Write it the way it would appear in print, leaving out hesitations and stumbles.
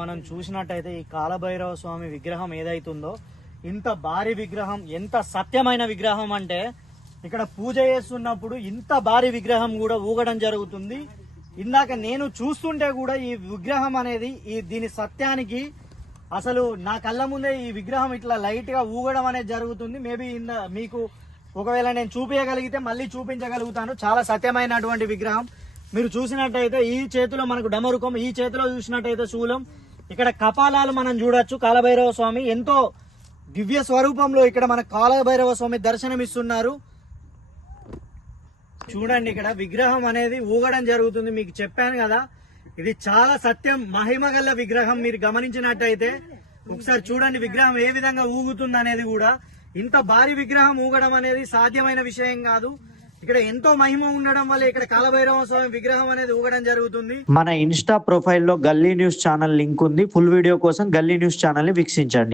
మనం చూసినట్టయితే ఈ కాలభైరవ స్వామి విగ్రహం ఏదైతుందో ఇంత భారీ విగ్రహం, ఎంత సత్యమైన విగ్రహం అంటే ఇక్కడ పూజ చేస్తున్నప్పుడు ఇంత భారీ విగ్రహం కూడా ఊగడం జరుగుతుంది. ఇందాక నేను చూస్తుంటే కూడా ఈ విగ్రహం అనేది దీని సత్యానికి అసలు నా కళ్ళ ముందే ఈ విగ్రహం ఇట్లా లైట్ గా ఊగడం అనేది జరుగుతుంది. మేబీ మీకు ఒకవేళ నేను చూపించగలిగితే మళ్ళీ చూపించగలుగుతాను. చాలా సత్యమైనటువంటి విగ్రహం. మీరు చూసినట్టయితే ఈ చేతిలో మనకు డమరుకం, ఈ చేతిలో చూసినట్టయితే శూలం, ఇక్కడ కపాలాలు మనం చూడొచ్చు. కాలభైరవ స్వామి ఎంతో దివ్య స్వరూపంలో ఇక్కడ మన కాలభైరవ స్వామి దర్శనమిస్తున్నారు. చూడండి, ఇక్కడ విగ్రహం అనేది ఊగడం జరుగుతుంది. మీకు చెప్పాను కదా, ఇది చాలా సత్యం, మహిమగల విగ్రహం. మీరు గమనించినట్టయితే ఒకసారి చూడండి విగ్రహం ఏ విధంగా ఊగుతుంది అనేది కూడా. ఇంత భారీ విగ్రహం ఊగడం అనేది సాధ్యమైన విషయం కాదు. ఇక్కడ ఎంతో మహిమ ఉండడం వల్ల ఇక్కడ కాలభైరవ స్వామి విగ్రహం అనేది ఊగడం జరుగుతుంది. మన ఇన్స్టా ప్రొఫైల్లో గల్లీ న్యూస్ ఛానల్ లింక్ ఉంది. ఫుల్ వీడియో కోసం గల్లీ న్యూస్ ఛానల్ ని వీక్షించండి.